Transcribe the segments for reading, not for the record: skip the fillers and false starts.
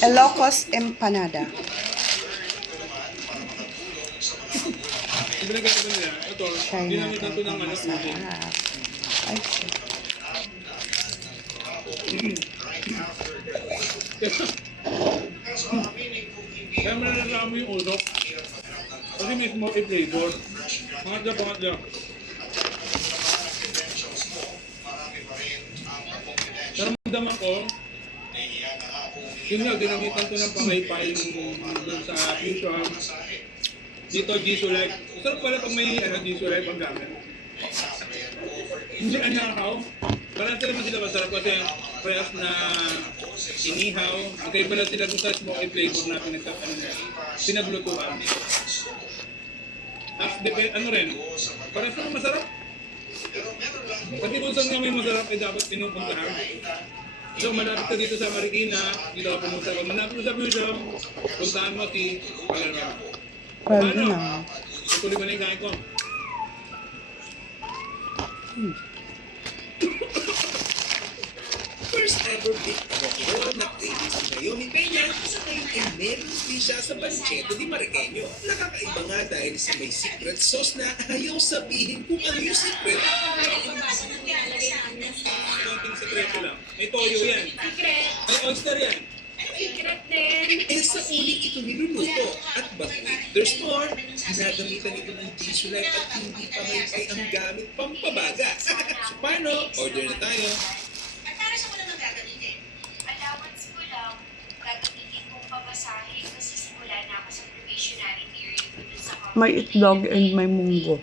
Ilocos empanada. China tayo ng masarap. Ay, shit. Kaya malalaman mo yung usok. Kasi may smoky flavor. Pangatla. Pero magdaman ko, yun nga, ginamitan ko ng pangaypay doon sa fusion. Dito, Jisoo Life. Sarap pala pag may Jisoo Life ang gamit. Hindi anyakaw. Parang naman sila masarap kasi press na inihaw. Okay pala sila doon sa smoky flavor na pinaglutuan. Tapos ano rin, parang sila masarap. Kasi kung saan nga may masarap ay dapat pinupuntahan. So malapit ka dito sa Marikina, dito ka pumunta. Kung malapit mo sa museum, puntahan mo si Palermo. Pwede na. Tuloy ko na yung kain ko. First ever big rock na playlist ni Naomi Peña sa ngayon ay meron siya sa Banchero di Mariqueño. Nakakaiba nga dahil sa may secret sauce na ayaw sabihin kung ano yung secret. Konting sekreto lang. May toyo yan. May oyster yan. Eh sa uling ito niluluto. At but wait, there's more. Ginagamitan ito ng Jisoo Life at hindi pa may ang gamit pampabaga. So paano? Order na tayo. Allowance ko lang, gagamitin kong pamasahe kasi simula na ako sa probationary period ko dun sa company. May itlog and may munggo.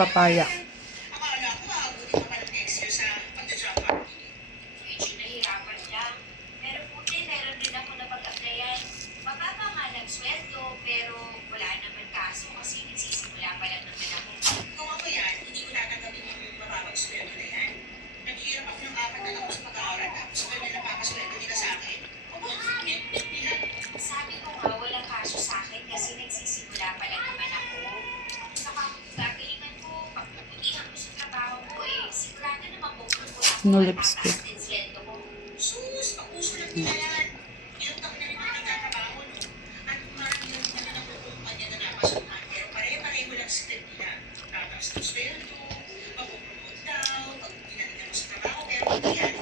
Papaya. Medyo nahirapan lang. Pero puti, meron din ako na pag-applyan. Mababa nga lang sweldo, pero wala naman kaso kasi nagsisimula pa lang naman ako. Kung ako yan, hindi ko tatanggapin yung mababang sweldo na yan. Naghihirap ako ng 4 na ako sa pag-aaral tapos pwede na papasweldo nila sa akin. O bakit? Nila. Sabi ko nga, walang kaso sa akin kasi nagsisimula pa lang naman ako. Saka gagalingan ko, pagpaputihan ko sa trabaho ko sigurado naman po kung No wala lipstick. tataas din sweldo ko. Sus, pauso lang nila yan. Ilang taon na rin ako nagtatrabaho, no? At marami lang nila ng kumpanya na napasukan. Pero pare-pareho lang step nila. Tataas ng sweldo, mapupromote daw, pag pinalingan mo sa trabaho, pero hindi yan.